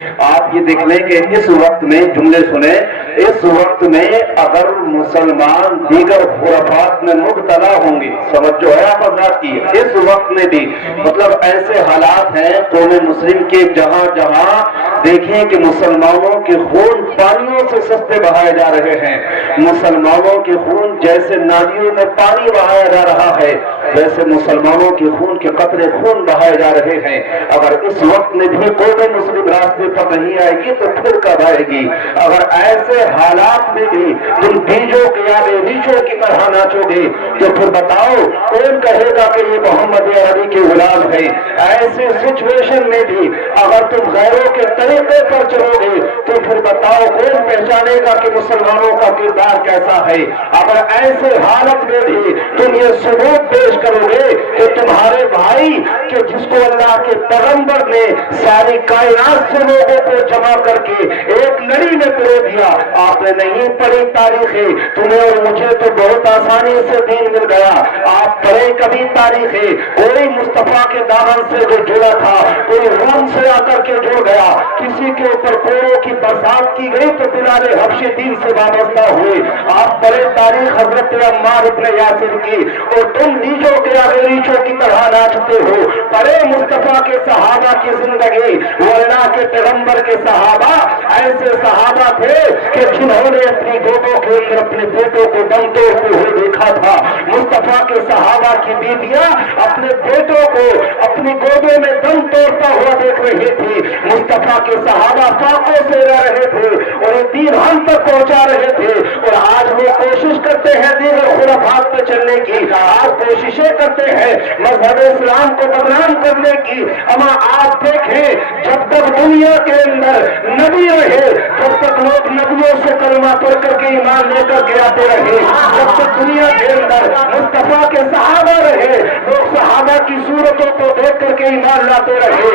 آپ یہ دیکھ لیں کہ اس وقت میں جملے سنیں، اس وقت میں اگر مسلمان دیگر خرافات میں مبتلا ہوں گے، سمجھ جو ہے آپ حضرات کی، اس وقت میں بھی مطلب ایسے حالات ہیں قوم مسلم کے جہاں جہاں دیکھیں کہ مسلمانوں کے خون پانیوں سے سستے بہائے جا رہے ہیں، مسلمانوں کے خون جیسے نالیوں میں پانی بہایا جا رہا ہے ویسے مسلمانوں کے خون کے قطرے خون بہائے جا رہے ہیں۔ اگر اس وقت میں بھی قوم مسلم راستے پر نہیں آئے گی تو پھر کب آئے گی؟ اگر ایسے حالات میں بھی تم بیجوں کے آگے ریچھوں کی طرح ناچو گے تو پھر بتاؤ کون کہے گا کہ یہ محمد عربی کے غلام ہے؟ ایسے سچویشن میں بھی اگر تم غیروں کے طریقے پر چلو گے تو پھر بتاؤ کون پہچانے گا کہ مسلمانوں کا کردار کیسا ہے؟ اگر ایسے حالت میں بھی تم یہ ثبوت پیش کرو گے کہ تمہارے بھائی کہ جس کو اللہ کے پیغمبر نے ساری کائنات سے لوگوں کو جمع کر کے ایک لڑی میں پرو دیا، آپ نے نہیں پڑھی تاریخیں، تمہیں اور مجھے تو بہت آسانی سے دین مل گیا، آپ پڑھے کبھی تاریخیں؟ کوئی مصطفیٰ کے دامن سے جو جڑا تھا کوئی روم سے آ کر کے جڑ گیا، کسی کے اوپر کوڑوں کی برسات کی گئی تو بلال حبشی دین سے وابستہ ہوئے، آپ پڑھے تاریخ حضرت عمار ابن یاسر کی، اور تم نیچوں کے آگے نیچوں کی طرح ناچتے ہو۔ پڑھے مصطفیٰ کے صحابہ کی زندگی، وہ اللہ کے پیغمبر کے صحابہ ایسے صحابہ تھے کہ جنہوں نے اپنی گودوں کے اندر اپنے بیٹوں کو دم توڑتے ہوئے دیکھا تھا۔ مصطفیٰ کے صحابہ کی بیویاں اپنے بیٹوں کو اپنی گودوں میں دم توڑتا ہوا دیکھ رہی تھی۔ مصطفیٰ کے صحابہ فاقوں سے رہ رہے تھے اور دین ہم تک پہنچا رہے تھے، اور آج وہ کوشش کرتے ہیں دین خرافات پہ چلنے کی، آج کوششیں کرتے ہیں مذہب اسلام کو بدنام کرنے کی۔ اما آپ دیکھیں جب تک دنیا کے اندر نبی رہے، جب تک لوگ نبیوں سے کلمہ پڑھ کر کے ایمان لے کر کے آتے رہے، جب تک دنیا کے اندر مصطفیٰ کے صحابہ رہے، لوگ صحابہ کی صورتوں کو دیکھ کر کے ایمان لاتے رہے،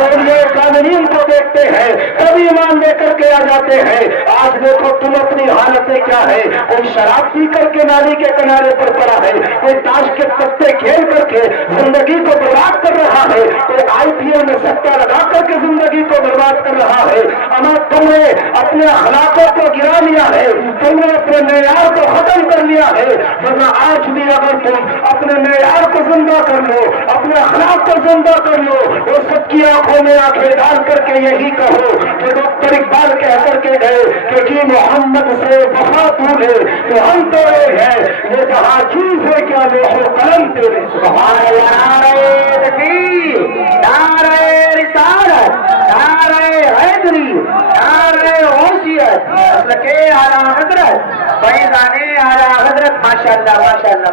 اولیاء کاملین کو دیکھتے ہیں تب ایمان لے کر کے آ جاتے ہیں۔ آج دیکھو تم اپنی حالتیں کیا ہے، کوئی شراب پی کر کے نالی کے کنارے پر پڑا ہے، کوئی تاش کے پتے کھیل کر کے زندگی کو برباد کر رہا ہے، کوئی آئی پی ایل میں سٹا لگا کر کے زندگی کو برباد کر رہا ہے۔ اما تم نے اپنے اخلاقوں کو گرا لیا ہے، تم نے اپنے معیار کو ختم کر لیا ہے، ورنہ آج بھی اگر تم اپنے معیار کو زندہ کر لو، اپنے اخلاق کو زندہ کر لو، اور سب کی آنکھوں میں آنکھیں ڈال کر کے یہی کہو کہ ڈاکٹر اقبال کہہ کر کے گئے کہ جی محمد سے وفا تو لے تو ہم تو ہیں، یہ جہاں چیز ہے کیا لوح و قلم تیرے۔ سبحان اللہ، نعرہ تکبیر، نعرہ رسالت، نعرہ حیدری، نعرہ غوثیت، مسلک اعلیٰ حضرت، فیضان اعلیٰ حضرت۔ ماشاءاللہ ماشاءاللہ،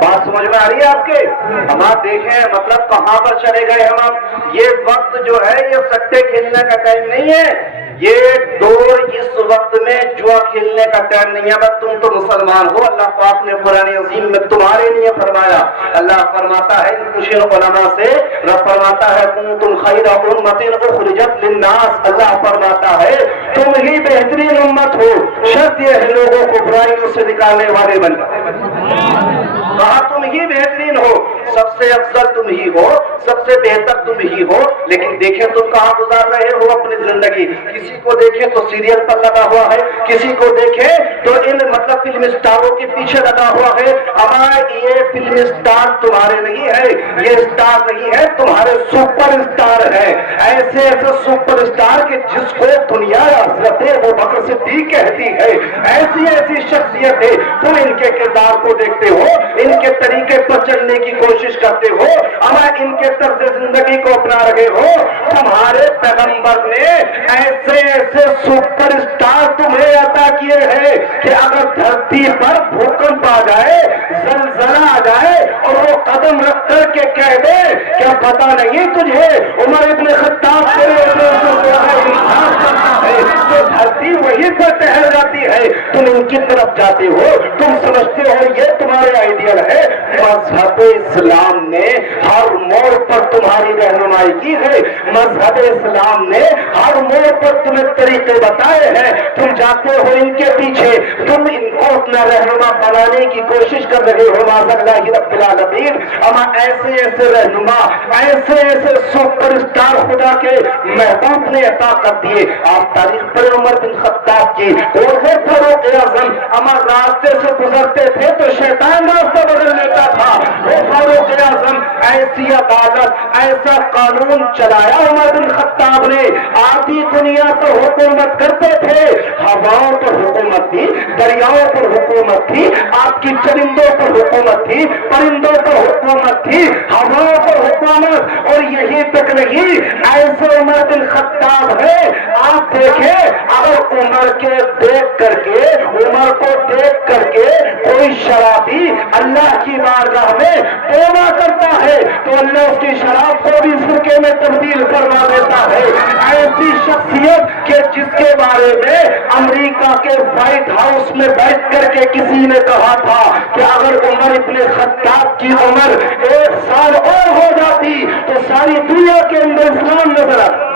بات سمجھ میں آ رہی ہے آپ کے؟ ہم آپ دیکھیں مطلب کہاں پر چلے گئے ہم اب۔ یہ وقت جو ہے یہ سٹے کھیلنے کا ٹائم نہیں ہے، یہ دور اس وقت میں جوا کھیلنے کا ٹائم نہیں ہے۔ بس تم تو مسلمان ہو، اللہ پاک نے قرآن عظیم میں تمہارے لیے فرمایا، اللہ فرماتا ہے کچھ علماء سے، رب فرماتا ہے کنتم خیر امۃ اخرجت للناس، اللہ فرماتا ہے تم ہی بہترین امت ہو، شرط یہ ہے لوگوں کو برائیوں سے نکالنے والے بن۔ کہا تم ہی بہترین ہو، سب سے افضل تم ہی ہو، سب سے بہتر تم ہی ہو، لیکن دیکھیں تم کہاں گزار رہے ہو اپنی زندگی۔ کسی کو دیکھیں تو سیریل پر لگا ہوا ہے، کسی کو دیکھیں تو ان مطلب فلم اسٹاروں کے پیچھے لگا ہوا ہے۔ ہمارا یہ فلم اسٹار تمہارے نہیں ہے، یہ اسٹار نہیں ہے، تمہارے سپر اسٹار ہے۔ ایسے ایسے سپر اسٹار کے جس کو دنیا حضرت ابو بکر صدیق کہتی ہے، ایسی ایسی شخصیت ہے، تم ان کے کردار کو دیکھتے ہو، ان کے طریقے پر چلنے کی کوشش کرتے ہو، اما ان کے طرز زندگی کو اپنا رہے ہو۔ تمہارے پیغمبر نے ایسے ایسے سپر اسٹار تمہیں عطا کیے ہیں کہ اگر دھرتی پر بھوکمپ آ جائے، زلزلہ آ جائے اور وہ قدم رکھ کر کے کہہ دے کیا پتا نہیں تجھے عمر ابن خطاب تو دھرتی وہی پر ٹہل جاتی ہے، تم ان کی طرف جاتے ہو، تم سمجھتے ہو یہ تمہارے آئیڈیل ہے۔ مذہب اسلام نے ہر موڑ پر تمہاری رہنمائی کی ہے، مذہب اسلام نے ہر मोड़ पर तुम्हें तरीके बताए हैं, तुम जाते हो इनके पीछे, तुम इनको अपना रहनुमा बनाने की कोशिश कर रहे हो। माज़अल्लाहि रब्बिल आलमीन, अमा ऐसे ऐसे रहनुमा, ऐसे ऐसे सुपरस्टार खुदा के महबूब ने अता कर दिए। आप तारीख पर उमर बिन खत्ताब की और है फारूक आज़म, अमा रास्ते से गुजरते थे तो शैतान रास्ता बदल लेता था। वो फारूक आज़म ऐसी अदालत, ऐसा कानून चलाया उमर बिन खत्ताब ने। आधी दुनिया पर हुकूमत करते थे, हवाओं पर हुकूमत थी, दरियाओं पर हुकूमत थी, आपकी चरिंदों पर हुकूमत थी, परिंदों पर हुकूमत थी, हवाओं पर हुकूमत। और यही तक नहीं, ऐसे उमर बिन खत्ताब है, आप देखें, अगर उमर के देख करके, उमर को देख करके कोई शराबी अल्लाह की बारगाह में तौबा करता है तो अल्लाह उसकी शराब को भी सिरके में तब्दील करवा देता है। ऐसी शख्सियत के जिसके बारे में अमेरिका के व्हाइट हाउस में बैठ करके किसी ने कहा था कि अगर उमर इब्ने खत्ताब की उम्र 1 साल और हो जाती तो सारी दुनिया के अंदर इस्लाम नजर आता।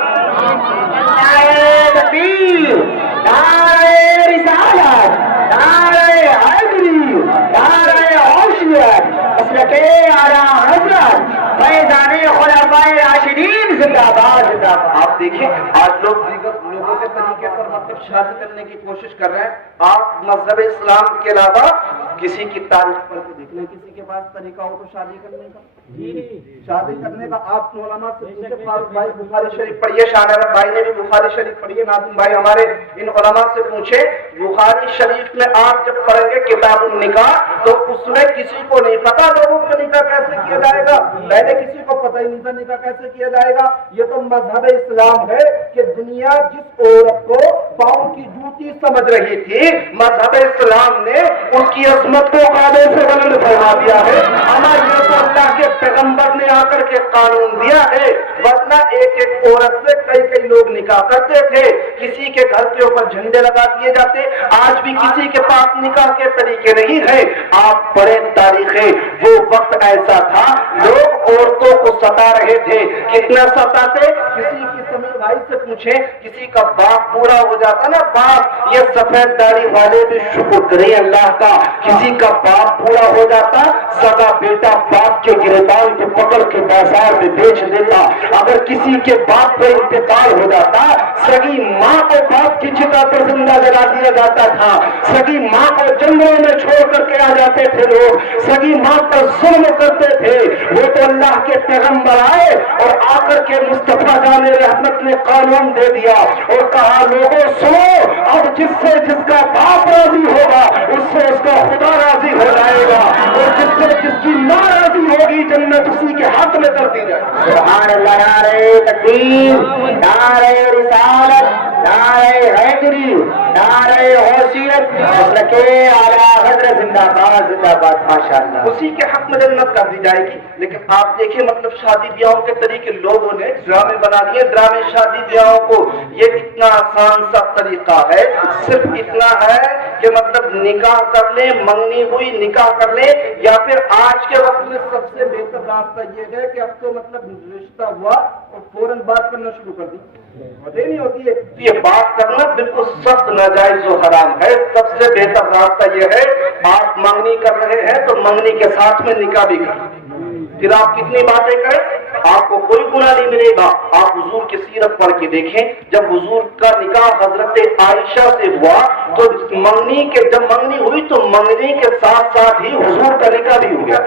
तकबीर, नारे रिसालत, नारे हैदरी, नारे औशियत, मसलके आला हज़रत, फैज़ाने खुलफाए राशिदीन जिंदाबाद जिंदाबाद। आप देखिए, आज लोग दीगर लोगों के तरीके पर मतलब शादी करने की कोशिश कर रहे हैं। आप मज़हब इस्लाम के अलावा किसी की तारीफ पढ़ के देख लें, किसी के पास तरीका हो तो शादी करने का, शादी करने का आप उलमा से पूछे। फारूक भाई बुखारी शरीफ पढ़िए, शाहनवाज भाई ने भी बुखारी शरीफ पढ़िए, नाज़िम भाई हमारे इन उलमा से पूछे। बुखारी शरीफ में आप जब पढ़ेंगे किताबुन निकाह तो उसमें किसी को नहीं पता लोगों को निकाह कैसे किया जाएगा। पहले किसी को पता ही नहीं था निकाह कैसे किया जाएगा। ये तो मजहब इस्लाम है कि दुनिया जिस औरत को पाँव की जूती समझ रही थी, मजहब इस्लाम ने उसकी अजमत को काबे से बुलंद फरमा दिया है। हमारे तो अल्लाह के पैगंबर ने आकर के कानून दिया है, वरना एक एक औरत से कई कई लोग निकाह करते थे, किसी के घर के ऊपर झंडे लगा दिए जाते। आज भी किसी के पास निकाह के तरीके नहीं है। आप पढ़े तारीखें, वो वक्त ऐसा था लोग औरतों को सता रहे थे। कितना सताते, किसी की समीर भाई से पूछे, किसी का बाप पूरा हो जाता ना, बाप, ये सफेद दाढ़ी वाले भी शुक्र करें अल्लाह का, किसी का बाप पूरा हो जाता, सगा बेटा बाप के गिरबान को पकड़ के बाजार में बेच देता। अगर किसी के बाप का इंतकाल हो जाता, सगी माँ को बाप की चिता पर जिंदा जला दिया जाता था। सगी माँ को जंगलों में छोड़ करके आ जाते थे लोग, सगी माँ पर जुल्म करते थे। वो तो अल्लाह के पैगंबर आए और आकर के मुस्तफा जाने रहमत ने कानून दे दिया और कहा लोगों सुनो, अब जिससे जिसका बाप राजी होगा उससे उसका खुदा राजी हो जाएगा, और जिससे जिसकी माँ राजी होगी जन्नत उसी के हाथ में कर दी जाए। सुभान अल्लाह, नारे तकबीर, नारे रिसालत, नारे हैदरी, नारे गौसियत, मसलके आला हज़रत जिंदाबाद जिंदाबाद माशाअल्लाह। उसी के हक में जन्नत कर दी जाएगी। लेकिन आप देखिए मतलब शादी ब्याहों के तरीके लोगों ने ड्रामे बना दिए। ड्रामे शादी ब्याहों को ये इतना आसान सा तरीका है, सिर्फ इतना है कि मतलब निकाह कर ले, मंगनी हुई निकाह कर ले, या फिर आज के वक्त में सबसे बेहतर रास्ता ये है कि अब तो मतलब रिश्ता हुआ और फौरन बात करना शुरू कर दी, वजह नहीं होती है। ये बात करना बिल्कुल सख्त नाजायज और हराम है। सबसे बेहतर रास्ता ये है, आप मंगनी कर रहे हैं तो मंगनी के साथ में निकाह भी कर, फिर आप कितनी बातें करें आपको कोई गुनाह नहीं मिलेगा। आप हुजूर की सीरत पढ़ के देखें, जब हुजूर का निकाह हजरत आयशा से हुआ तो मंगनी के जब मंगनी हुई तो मंगनी के साथ साथ ही हुजूर का निकाह भी हो गया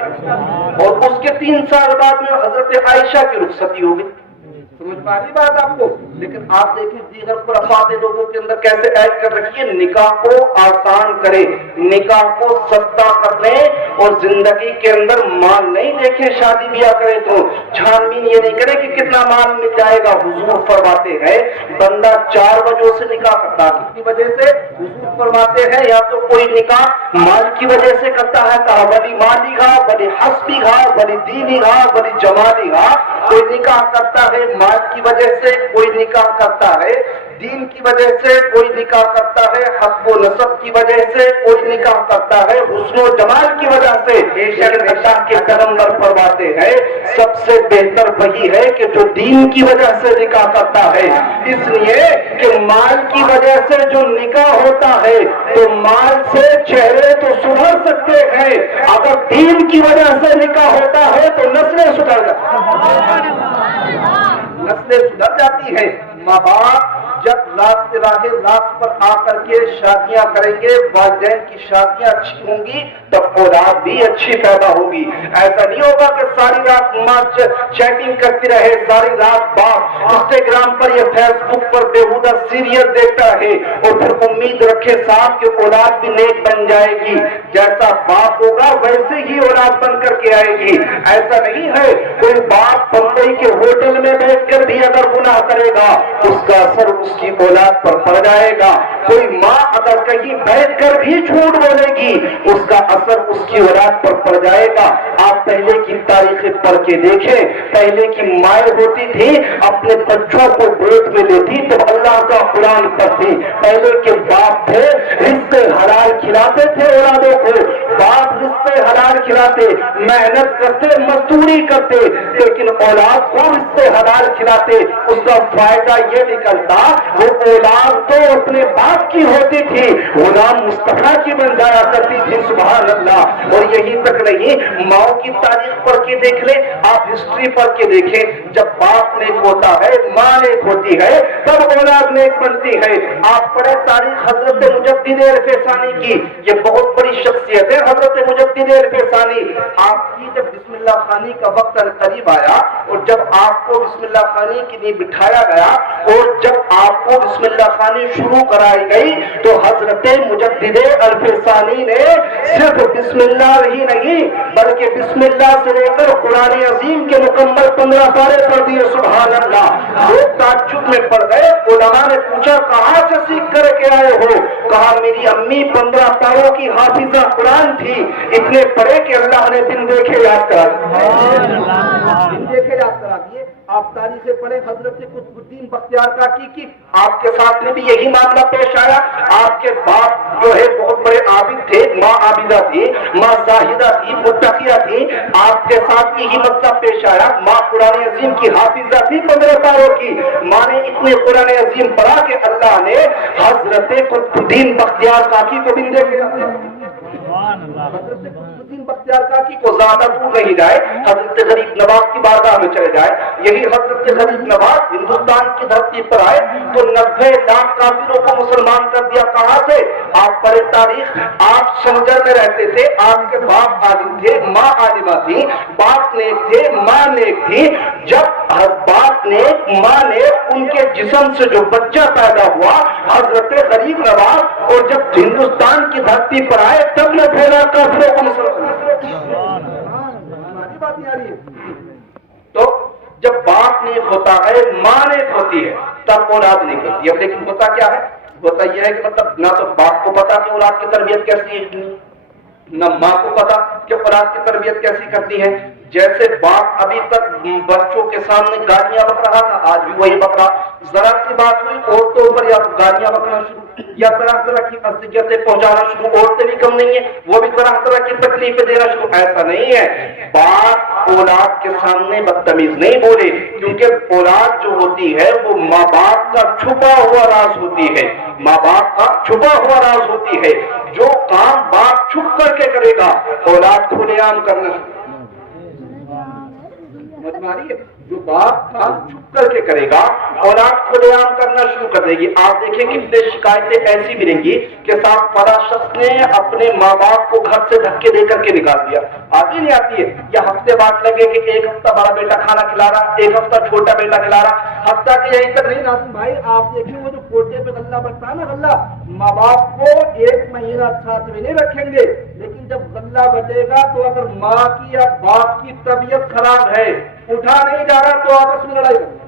और उसके 3 साल बाद में हजरत आयशा की रुखसती हो गई। समझ पा रही बात आपको। लेकिन आप देखिए दीगर खुराफाते लोगों के अंदर कैसे ऐड कर रखी है, निकाह को आसान करे, निकाह को सस्ता कर ले और जिंदगी के अंदर माल नहीं देखे शादी ब्याह करे तो छानबीन ये नहीं करे कि कितना माल मिल जाएगा। हुजूर फरमाते हैं बंदा 4 वजहों से निकाह करता है। किसकी वजह से? हुजूर फरमाते हैं या तो कोई निकाह माल की वजह से करता है, कहा बड़ी माली घा, बड़ी हस्बी घा, बड़ी दीनी घा, बड़ी जमाली घा। कोई निकाह करता है माल की वजह से, कोई نکاح کرتا ہے، دین کی وجہ سے کوئی نکاح کرتا ہے، حسب و نسب کی وجہ سے کوئی نکاح کرتا ہے، حسن و جمال کی وجہ سے، لیکن اللہ کے پیغمبر فرماتے ہیں سب سے بہتر وہی ہے کہ جو دین کی وجہ سے نکاح کرتا ہے، اس لیے کہ مال کی وجہ سے جو نکاح ہوتا ہے تو مال سے چہرے تو سدھر سکتے ہیں، اگر دین کی وجہ سے نکاح ہوتا ہے تو نسلیں سدھر جاتی ہیں۔ ماں باپ جب راہ پر آ کر کے شادیاں کریں گے، والدین کی شادیاں اچھی ہوں گی تب اولاد بھی اچھی پیدا ہوگی۔ ایسا نہیں ہوگا کہ ساری رات ماں چیٹنگ کرتی رہے، ساری رات باپ انسٹاگرام پر یا فیس بک پر بےہودہ سیریل دیکھتا رہے اور پھر امید رکھے صاحب کہ اولاد بھی نیک بن جائے گی، جیسا باپ ہوگا ویسے ہی اولاد بن کر کے آئے گی۔ ایسا نہیں ہے کوئی باپ بمبئی کے ہوٹل میں بیٹھ کر بھی اگر گناہ کرے گا اس کا اثر اس کی اولاد پر پڑ جائے گا، کوئی ماں اگر کہیں بیٹھ کر بھی جھوٹ بولے گی اس کا اثر اس کی اولاد پر پڑ جائے گا۔ آپ پہلے کی تاریخیں پڑھ کے دیکھیں، پہلے کی مائیں ہوتی تھی اپنے بچوں کو گود میں لیتی تو اللہ کا قرآن پڑھتی، پہلے کے باپ تھے رزق حلال کھلاتے تھے اولادوں کو، باپ رزق حلال کھلاتے، محنت کرتے، مزدوری کرتے، لیکن اولاد کو رزق حلال کھلاتے، اس کا فائدہ یہ نکلتا وہ اولاد تو اپنے باپ کی ہوتی تھی، غلام مصطفیٰ کی بن جایا کرتی تھی، سبحان اللہ۔ اور یہی تک نہیں، ماؤں کی تاریخ پڑھ کے دیکھ لیں، آپ ہسٹری پڑھ کے دیکھیں، جب باپ نیک ہوتا ہے، ماں نیک ہوتی ہے تب اولاد نیک بنتی ہے۔ آپ پڑھیں تاریخ حضرت مجدد الفسانی کی، یہ بہت بڑی شخصیت ہے حضرت مجدد الفسانی۔ آپ کی جب بسم اللہ خوانی کا وقت قریب آیا اور جب آپ کو بسم اللہ خوانی کی نیند بٹھایا گیا اور جب آپ کو بسم اللہ خوانی شروع کرائی گئی تو حضرت مجدد الفسانی نے صرف بسم اللہ ہی نہیں بلکہ بسم اللہ سے لے کر قرآن عظیم کے مکمل 15 پارے پڑھ دیے، سبحان اللہ۔ لوگ تعجب میں پڑ گئے، علماء نے پوچھا کہاں سے سیکھ کر کے آئے ہو؟ کہا میری امی 15 پاروں کی حافظہ قرآن تھی، اتنے پڑھے کہ اللہ نے دن دیکھے یاد کرا دیے۔ آپ تاریخیں پڑھیں حضرت قطب الدین بختیار کاکی کی، آپ کے ساتھ میں بھی یہی معاملہ پیش آیا۔ آپ کے باپ جو ہے بہت بڑے عابد تھے، ماں عابدہ تھی، ماں زاہدہ تھی، متقیہ تھی، آپ کے ساتھ یہی مسئلہ پیش آیا۔ ماں قرآن عظیم کی حافظہ تھی 15 پاروں کی، ماں نے اتنے قرآن عظیم پڑھا کہ اللہ نے حضرت قطب الدین بختیار کاکی کو بھی دیکھ لیا۔ حضرت قطب الدین بختیار کاکی کو زیادہ دور نہیں جائے، حضرت غریب نواز کی بارگاہ میں چلے جائے۔ یہی حضرت غریب نواز ہندوستان کی دھرتی پر آئے تو 90 لاکھ کافروں کو مسلمان کر دیا۔ کہاں سے؟ آپ پڑھے تاریخ، آپ شنجر میں رہتے تھے، آپ کے باپ عالم تھے، ماں عالمہ تھی، باپ نیک تھے، ماں نیک تھی۔ جب باپ نے ماں نے ان کے جسم سے جو بچہ پیدا ہوا حضرت غریب نواز، اور جب ہندوستان کی دھرتی پر آئے تب نے پھیلا کافروں کو مسلمان۔ بات نہیں آ رہی ہے؟ تو جب باپ نیک ہوتا ہے، ماں نیک ہوتی ہے تب اولاد نیک ہوتی ہے۔ اب لیکن ہوتا کیا ہے؟ ہوتا یہ ہے کہ مطلب نہ تو باپ کو پتا کہ اولاد کی تربیت کیسی ہے، نہ ماں کو پتا کہ اولاد کی تربیت کیسی کرتی ہے۔ جیسے باپ ابھی تک بچوں کے سامنے گالیاں بک رہا تھا، آج بھی وہی بک رہا، ذرا سی بات ہوئی عورتوں پر یا گالیاں بکنا شروع یا طرح طرح کی اذیتیں پہنچانا شروع۔ عورتیں بھی کم نہیں ہیں، وہ بھی طرح طرح کی تکلیفیں دینا شروع۔ ایسا نہیں ہے، باپ اولاد کے سامنے بدتمیز نہیں بولے، کیونکہ اولاد جو ہوتی ہے وہ ماں باپ کا چھپا ہوا راز ہوتی ہے، ماں باپ کا چھپا ہوا راز ہوتی ہے۔ جو کام باپ چھپ کر کے کرے گا اولاد کھلے عام کرنا شروع۔ جو باپ کام چھپ کر کے کرے گا اولاد کھلے عام کرنا شروع کر دے گی۔ آپ دیکھیں کتنے شکایتیں ایسی ملیں گی کہ صاحب فلاں شخص نے اپنے ماں باپ کو گھر سے دھکے دے کر کے نکال دیا، آتی نہیں آتی ہے؟ یا ہفتے بعد لگے کہ ایک ہفتہ بڑا بیٹا کھانا کھلا رہا، ایک ہفتہ چھوٹا بیٹا کھلا رہا، حتیٰ کہ یہی تک نہیں ناظرین بھائی، آپ دیکھیں وہ جو کوٹے پہ غلہ بڑھتا ہے نا، غلہ ماں باپ کو 1 مہینہ ساتھ میں نہیں رکھیں گے، لیکن جب غلہ بٹے گا تو اگر ماں کی یا باپ کی طبیعت خراب ہے، اٹھا نہیں جا رہا تو آپس میں لڑائی کرنا۔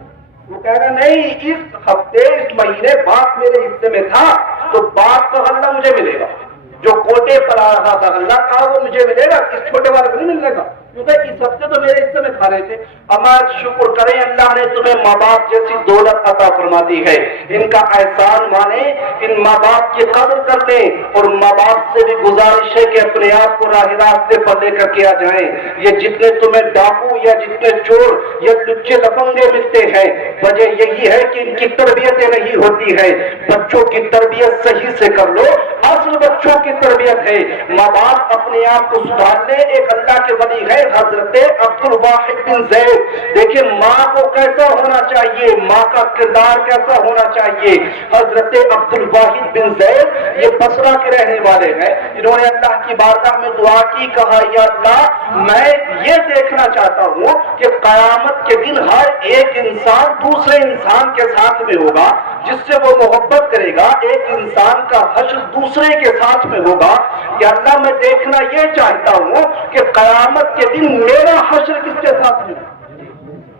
وہ کہہ رہا نہیں اس ہفتے اس مہینے باپ میرے حصے میں تھا تو باپ کا غلہ مجھے ملے گا، جو کوٹے پر آ رہا تھا غلہ کہا وہ مجھے ملے گا، اس چھوٹے والے کو نہیں ملے گا۔ क्योंकि इस हफ्ते तो मेरे हिस्से में खा रहे थे। अम्मा शुक्र करें अल्लाह ने तुम्हें माँ बाप जैसी दौलत अता फरमा दी है, इनका एहसान माने, इन माँ बाप की कदर कर ले, और माँ बाप से भी गुजारिश है कि अपने आप को राह रास्ते पर लेकर के आ जाए। ये जितने तुम्हें डाकू या जितने चोर या लुच्चे लफंगे मिलते हैं, वजह यही है कि इनकी तरबियतें नहीं होती है। बच्चों की तरबियत सही से कर लो, असल बच्चों की तरबियत है। माँ बाप अपने आप को सुधार ले। एक अल्लाह के वली है हजरत अब्दुल वाहिद बिन ज़ैद। देखिए माँ को कैसा होना चाहिए, माँ का किरदार कैसा होना चाहिए। हजरत अब्दुल वाहिद बिन ज़ैद ये बसरा के रहने वाले हैं। इन्होंने अल्लाह की बारगाह में दुआ की, कहा या अल्लाह मैं ये देखना चाहता हूँ कि क़यामत के दिन हर एक इंसान दूसरे इंसान के साथ में होगा, जिससे वो मोहब्बत करेगा। एक इंसान का हश्र दूसरे के साथ में होगा। या अल्लाह मैं देखना ये चाहता हूँ कि क़यामत के दिन मेरा हश्र किसके साथ में,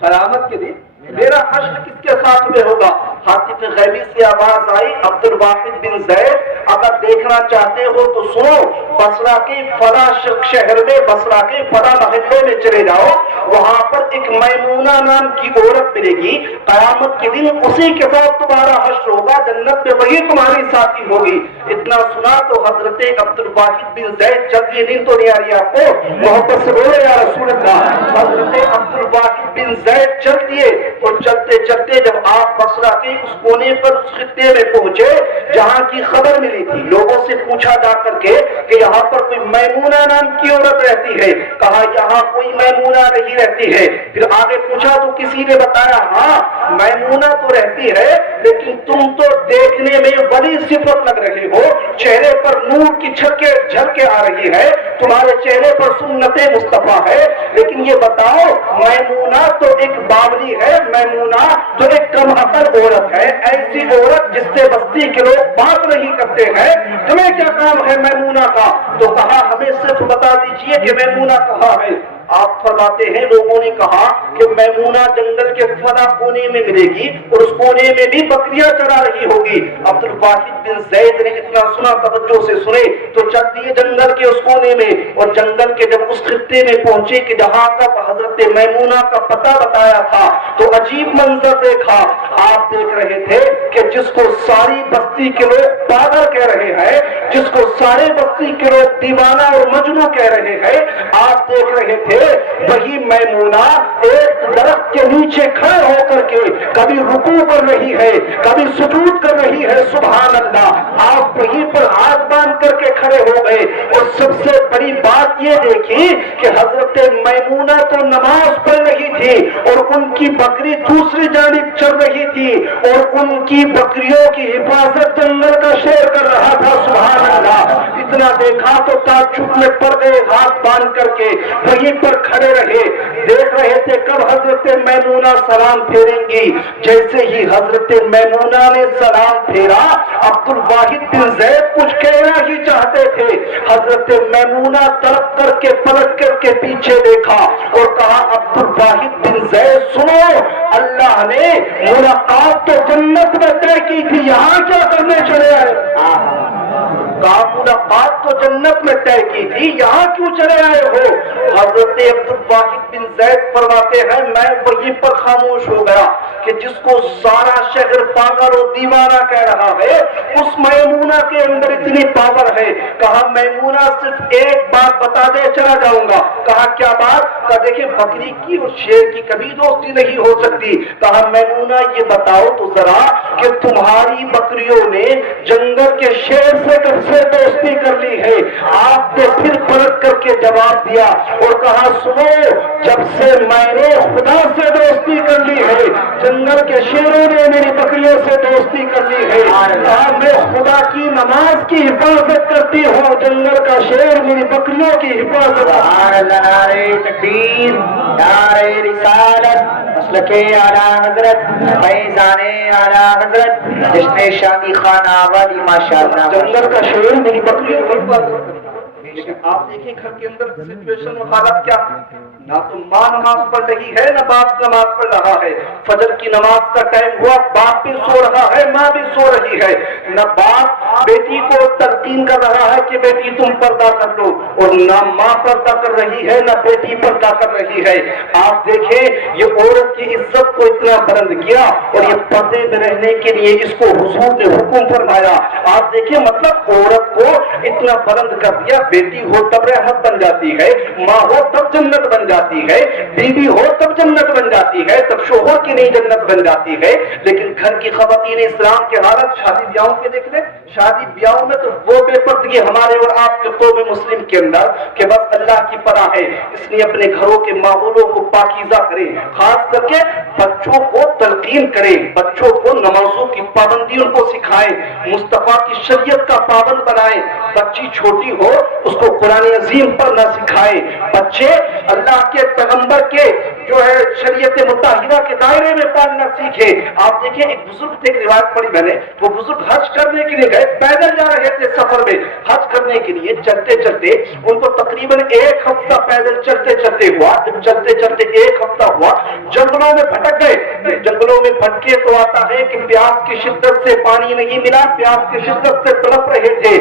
क़यामत के दिन मेरा हश्र किसके साथ में होगा। हातिफ गैबी से आवाज आई, अब्दुल वाहिद बिन ज़ैद अगर देखना चाहते हो तो सुनो, बसरा के फला शहर में, बसरा के फला महल्ले में चले जाओ, वहां पर एक मैमूना नाम की औरत मिलेगी। कयामत के दिन उसी के साथ तुम्हारा हश्र होगा, जन्नत में वही तुम्हारी साथी होगी। इतना सुना तो हजरत अब्दुल वाहिद बिन ज़ैद, जल्दी नींद तो नहीं आ रही आपको, मोहब्बत से बोले या रसूल अल्लाह। हजरत अब्दुल वाहिद बिन ज़ैद चल दिए, और चलते चलते जब आप बसरा के उस कोने पर, उस खित्ते में पहुंचे जहां की खबर मिली थी, लोगों से पूछा जा करके कि यहाँ पर कोई मैमूना नाम की औरत रहती है। कहा यहाँ कोई मैमूना नहीं रहती है। फिर आगे पूछा तो किसी ने बताया हाँ मैमूना तो रहती है, लेकिन तुम तो देखने में बड़ी सिफत लग रहे हो, चेहरे पर नूर की झलके आ रही है, तुम्हारे चेहरे पर सुन्नते मुस्तफा है। लेकिन ये बताओ मैमूना तो एक बावली है, मैमूना तो एक कमअक्ल औरत है, ऐसी औरत जिससे बस्ती के लोग बात नहीं करते हैं, तुम्हें क्या काम है मैमूना का। तो कहा हमें सिर्फ बता दीजिए कि मैमूना कहाँ है। आप फरमाते हैं लोगों ने कहा कि मैमूना जंगल के फला कोने में मिलेगी, और उस कोने में भी बकरियां चरा रही होगी। अब्दुल वाहिद बिन ज़ैद ने इतना सुना, तवज्जो से सुने, तो चल दिए जंगल के उस कोने में, और जंगल के जब उस खित्ते में पहुंचे कि जहां तक हजरत मैमूना का पता बताया था, तो अजीब मंजर देखा। आप देख रहे थे कि जिसको सारी बस्ती के लोग पागल कह रहे हैं, जिसको सारे बस्ती के लोग दीवाना और मजनू कह रहे हैं, आप देख रहे थे वही मैमूना एक दरख्त के नीचे खड़े होकर के कभी रुकू कर रही है, कभी सुजूद कर रही है। सुभान अल्लाह। आप वहीं पर हाथ बांध करके खड़े हो गए। और सबसे बड़ी बात ये देखी कि हजरत मैमूना तो नमाज पढ़ रही थी, और उनकी बकरी दूसरी जानिब चल रही थी, और उनकी बकरियों की हिफाजत जंगल का शेर कर रहा था। सुभान अल्लाह। इतना देखा तो ताज्जुब में पड़ गए, हाथ बांध करके वहीं पर खड़े रहे, देख रहे थे कब हजरत मैमूना सलाम फेरेंगी। जैसे ही हजरत मैमूना ने सलाम फेरा, अब्दुल वाहिद बिन ज़ैद कुछ कहना ही चाहते थे। हजरत मैमूना तड़प करके पलट करके पीछे देखा और कहा अब्दुल वाहिद बिन ज़ैद सुनो, अल्लाह ने मुलाकात तो जन्नत में तय की थी, यहाँ क्या करने चले आए। कहा मुलाकात तो जन्नत में तय की थी, यहाँ क्यों चले आए हो। हजरत अब्दुल वाहिद बिन ज़ैद फरमाते हैं मैं वहीं पर खामोश हो गया कि जिसको सारा शहर पागल और दीवाना कह रहा है, उस मैमूना के अंदर इतनी पावर है। कहा मैमूना सिर्फ एक बात बता दे, चला जाऊंगा। कहा क्या बात। कहा देखिए बकरी की और शेर की कभी दोस्ती नहीं हो सकती। कहा मैमूना ये बताओ तो जरा कि तुम्हारी बकरियों ने जंगल के शेर से कब से दोस्ती कर ली है। आपने फिर पलट करके जवाब दिया और कहा सुनो, जब से मैंने खुदा से दोस्ती कर ली है, जंगल के शेरों ने मेरी बकरियों से दोस्ती कर ली है। कहा मैं खुदा की नमाज की हिफाजत करती हूँ, जंगल का शेर मेरी बकरियों की हिफाजत। नारे तकबीर, नारे रिसालत, मसलके आला हजरत, फैज़ाने आला हजरत, जिसने शादी खाना आबादी माशाअल्लाह, जंगल का शेर मेरी बकरियों की हिफाजत। लेकिन आप देखिए घर के अंदर सिचुएशन में हालत क्या है। ना तो माँ नमाज पढ़ रही है, ना बाप नमाज पढ़ रहा है। फजर की नमाज का टाइम हुआ, बाप भी सो रहा है, माँ भी सो रही है। न बाप बेटी को तलकीन कर रहा है कि बेटी तुम पर्दा कर लो, और ना माँ पर्दा कर रही है ना बेटी पर्दा कर रही है। आप देखें ये औरत की इज्जत को इतना बुलंद किया और ये पर्दे में रहने के लिए इसको हुजूर ने हुक्म फरमाया। आप देखिए मतलब औरत को इतना बुलंद कर दिया। बेटी हो तब रहमत बन जाती है, माँ हो तब जन्नत बन जाती है, बीवी हो तब जन्नत बन जाती है, तब शोहर की नहीं जन्नत बन जाती है। लेकिन घर की खवातीन इस्लाम के हालत शादी ब्याहों के देख ले, शादी ब्याहों में तो वो बेपर्दगी हमारे और आपके कौम मुस्लिम के अंदर कि बस अल्लाह की पनाह है, इसलिए अपने घरों के माहौलों को पाकीज़ा करें, खास करके बच्चों को तलकीन करें, बच्चों को नमाजों की पाबंदी उनको सिखाएं, मुस्तफा की शरीयत का पाबंद बनाएं। बच्ची छोटी हो उसको कुरान अजीम पढ़ना सिखाएं, बच्चे अल्लाह के पैगंबर के जो है शरीयत मुताहिरा के दायरे में पालना सीखे। आप देखिए एक बुजुर्ग थे, एक रिवायत पढ़ी मैंने, वो बुजुर्ग हज करने के लिए गए, पैदल जा रहे थे सफर में, हज करने के लिए चलते चलते उनको तकरीबन 1 हफ्ता पैदल चलते चलते हुआ। जब चलते चलते 1 हफ्ता हुआ, जंगलों में भटक गए। जंगलों में भटके तो आता है कि प्यास की शिद्दत से पानी नहीं मिला, प्यास की शिद्दत से तड़प रहे थे।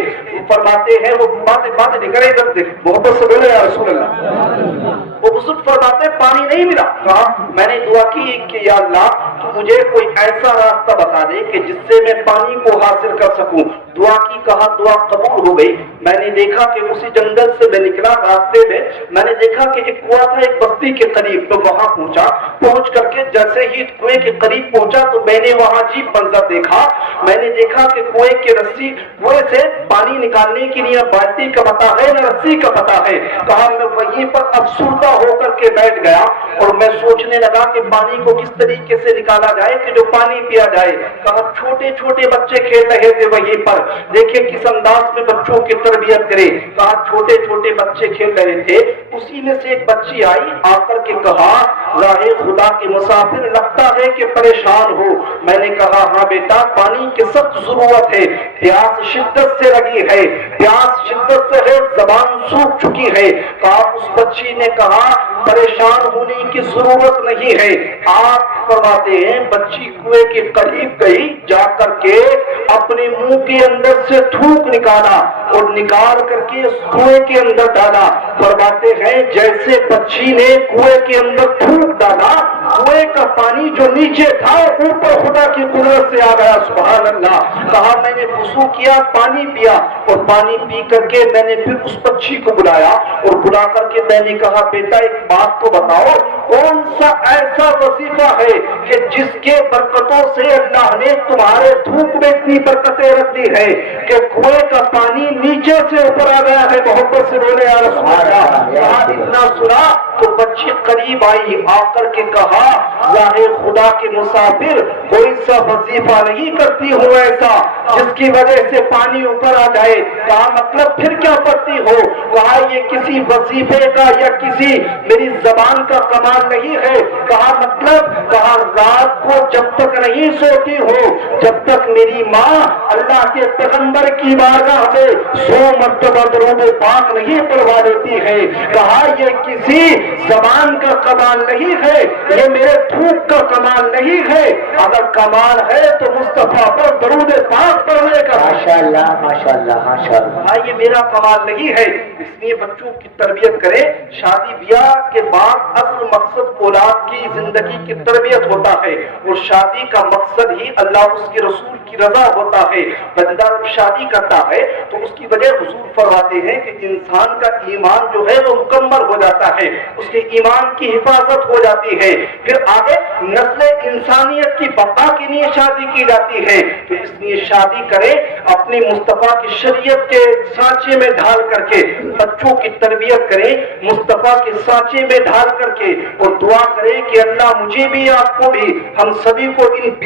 फरमाते हैं वो बातें निकल रही, इधर देख मोहब्बत से बोले या रसूल अल्लाह। वो बुजुर्ग फरमाते पानी नहीं मिला, कहा मैंने दुआ की कि या अल्लाह तो मुझे कोई ऐसा रास्ता बता दे कि जिससे मैं पानी को हासिल कर सकूं। दुआ की, कहा दुआ कबूल हो गई। मैंने देखा कि उसी जंगल से मैं निकला, रास्ते में मैंने देखा कि एक कुआं था एक बस्ती के करीब, तो वहां पहुंचा। पहुंच करके जैसे ही कुएं के करीब पहुंचा तो मैंने वहां अजीब मंजर देखा। मैंने देखा कि कुएं से पानी निकालने के लिए बाल्टी का पता है न रस्सी का पता है। कहा मैं वहीं पर अफसुर्दा होकर के बैठ गया और मैं सोचने लगा कि पानी को किस तरीके से निकाला जाए कि जो पानी पिया जाए। कहा छोटे छोटे बच्चे खेल रहे थे वहीं पर, देखिए किस अंदाज में बच्चों की तरबियत करे। कहा छोटे छोटे बच्चे खेल रहे थे, उसी में से एक बच्ची आई, आकर के कहा राहे खुदा के मुसाफिर लगता है कि परेशान हो। मैंने कहा हाँ बेटा पानी की सख्त जरूरत है, प्यास शिद्दत से लगी है, प्यास शिद्दत से है, जबान सूख चुकी है। कहा उस बच्ची ने कहा परेशान होने की जरूरत नहीं है। आप फरमाते हैं बच्ची कुएं के करीब गई, जाकर के अपने मुंह के अंदर से थूक निकाला और निकाल करके कुएं के अंदर डाला। फरमाते हैं जैसे बच्ची ने कुएं के अंदर थूक डाला, कुएं का पानी जो नीचे था ऊपर खुदा की कुदरत से आ गया। सुभान अल्लाह। कहा मैंने वुज़ू किया, पानी पिया और पानी पी करके मैंने फिर उस बच्ची को बुलाया और बुला करके मैंने कहा बेटा एक बात तो बताओ, कौन सा ऐसा वजीफा है कि जिसके बरकतों से अल्लाह ने तुम्हारे धूप में इतनी बरकतें रख दी है कि कुएं का पानी नीचे से ऊपर आ गया है। मोहब्बत से बोले यार इतना सुना तो बच्ची करीब आई, आकर के कहा याहे खुदा के मुसाफिर कोई सा वजीफा नहीं करती हूँ ऐसा जिसकी वजह से पानी ऊपर आ जाए। कहा मतलब फिर क्या पढ़ती हो? कहा ये किसी वजीफे का या किसी मेरी जबान का कमाल नहीं है। कहा मतलब, कहा रात को जब तक नहीं सोती हो जब तक मेरी माँ अल्लाह के पैगंबर की बारगाह में 100 मर्तबा दरूद पाक नहीं पढ़वा देती है। कहा ये किसी जबान का कमाल नहीं है, ये मेरे थूक का कमाल नहीं है। अगर कमाल है तो मुस्तफा पर दरूद पाक पढ़ने का। माशाअल्लाह माशाअल्लाह माशाअल्लाह। ये मेरा कमाल नहीं है। इसलिए बच्चों की तरबियत करें। शादी ब्याह के बाद असल मकसद औलाद की जिंदगी की तरबियत होता है और शादी का मकसद ही अल्लाह उसके रसूल की रजा होता है। बंदा जब शादी करता है तो उसकी वजह हुजूर फरमाते हैं कि इंसान का ईमान जो है वो मुकम्मल हो जाता है, उसके ईमान की हिफाजत हो जाती है। फिर आगे नस्ल इंसानियत की बका के लिए शादी की जाती है। तो इसलिए शादी करें अपनी मुस्तफा की शरीयत के सांचे में ढाल करके, बच्चों की तरबियत करें मुस्तफा के सांचे में ढाल करके और दुआ करें कि अल्लाह मुझे भी आपको भी हम सभी को इन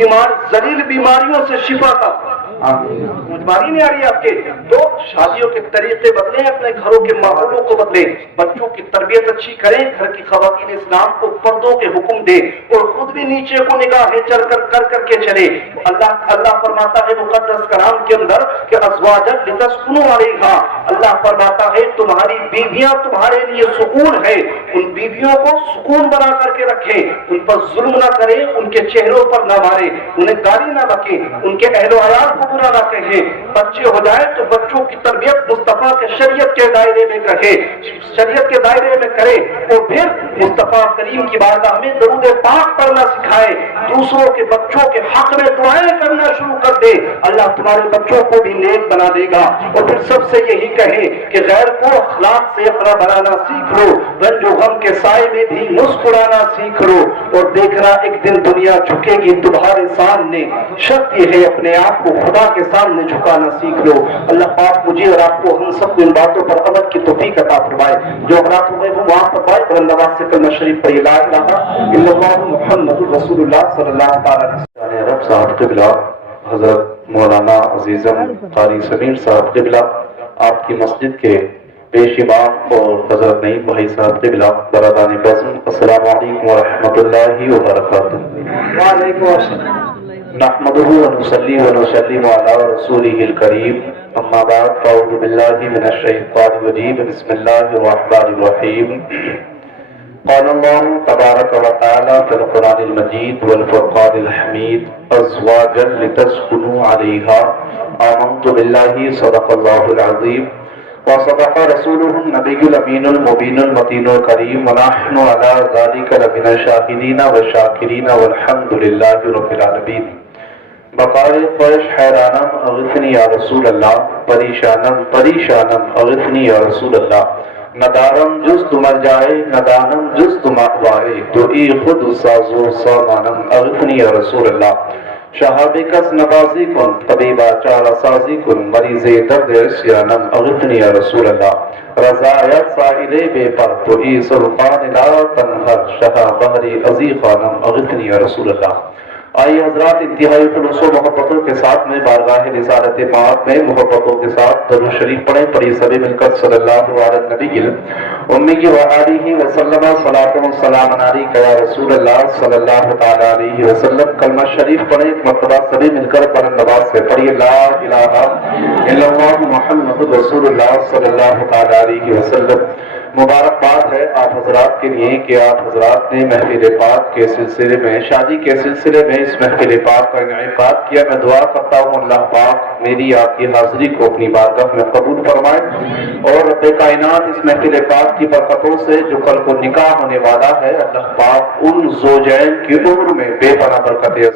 जलील बीमारियों से शिफा का। बीमारी नहीं आ रही आपके तो शादियों के तरीके बदलें, अपने घरों के माहौलों को बदलें, बच्चों की तरबियत अच्छी करें, घर की खवातीन इस्लाम को पर्दों के हुक्म दे और खुद भी नीचे को निगाहें चल कर करके चले। अल्लाह फरमाता है मुकद्दस कलाम के अंदर پر کہ ازواجا لتسکنوا علیہا، اللہ فرماتا ہے تمہاری بیویاں تمہارے لیے سکون ہے، ان بیویوں کو سکون بنا کر کے رکھیں، ان پر ظلم نہ کریں، ان کے چہروں پر نہ ماریں، انہیں گالی نہ بکیں، ان کے اہل و عیال کو برا نہ کہیں، بچے ہو جائیں تو بچوں کی تربیت مصطفیٰ کے شریعت کے دائرے میں کرے، شریعت کے دائرے میں کرے، اور پھر مصطفیٰ کریم کی بارگاہ میں درود پاک پڑھنا سکھائے، دوسروں کے بچوں کے حق میں دعائیں کرنا شروع کر دے، اللہ تمہارے بچوں کو بھی نیک بنا دے گا۔ اور پھر سب سے یہی کہیں کہ غیر کو اخلاق سے اپنا بنانا سیکھ لو، رنج و غم کے سائے میں بھی مسکرانا سیکھ لو، اور دیکھنا ایک دن دنیا جھکے گی تمہارے سامنے، شرط یہ ہے اپنے آپ کو خدا کے سامنے جھکانا سیکھ لو۔ اللہ پاک مجھے اور آپ کو ہم سب کو ان باتوں پر عمل کی توفیق عطا فرمائے، جو غلط ہوئے وہ معاف فرمائے، اور اللہ سے کلمہ شریف پڑھی لا الہ الا اللہ محمد رسول اللہ صلی اللہ تعالی علیہ وسلم۔ رب صاحب قبلہ حضرت مولانا عزیزم قاری سمیر صاحب قبلہ، آپ کی مسجد کے پیش امام، اور حضرت نعیم بھائی صاحب قبلہ برادران بزم، السلام علیکم ورحمۃ اللہ وبرکاتہ۔ وعلیکم السلام۔ نحمده ونصلي ونسلم على رسوله الكريم، اما بعد فاعوذ بالله من الشيطان الرجيم، بسم الله الرحمن الرحيم۔ قال الله تبارك وتعالى في القرآن المجيد والفرقان الحميد، أزواجا لتسكنوا عليها، آمنت بالله صدق الله العظيم وصدق رسوله النبي الأمين المبين المتين الكريم، ونحن على ذلك لمن الشاهدين والشاكرين والحمد لله رب العالمين۔ بقائے قریش حیرانم اغثنی یا رسول اللہ، پریشانم پریشانم اغثنی یا رسول اللہ، ندارم جز تم جائے ندانم جز تم اقوائے، تو ای خود سازو سامانم اغثنی یا رسول اللہ، شہاب کس نبازی کن طبیبہ چارہ سازی کن، مریض درد عصیانم اغثنی یا رسول اللہ، رضایت سائلے بے پر تو ای سلطان لا تنہر، شہا بحری عزیخانم اغثنی یا رسول اللہ۔ آئیے حضرات، انتہائی خلوص و محبتوں کے ساتھ میں بارگاہ رسالت مآب میں محبتوں کے ساتھ درود شریف پڑھیں، پڑھی سبھی مل کر صلی اللہ علیہ نبی امی و آلہ وسلم، صلاۃ و سلام علیک یا رسول اللہ صلی اللہ تعالی علیہ وسلم۔ کلمہ شریف پڑھیں ایک مرتبہ سبھی مل کر بلند آواز سے پڑھیے، لا الہ الا اللہ محمد رسول اللہ صلی اللہ تعالی علیہ وسلم۔ مبارکباد ہے آپ حضرات کے لیے کہ آپ حضرات نے محفل پاک کے سلسلے میں، شادی کے سلسلے میں اس محفل پاک کا انعقاد کیا۔ میں دعا کرتا ہوں اللہ پاک میری آپ کی حاضری کو اپنی بارگاہ میں قبول فرمائے، اور رب کائنات اس محفل پاک کی برکتوں سے جو کل کو نکاح ہونے والا ہے، اللہ پاک ان زوجین کی عمر میں بے پناہ برکتیں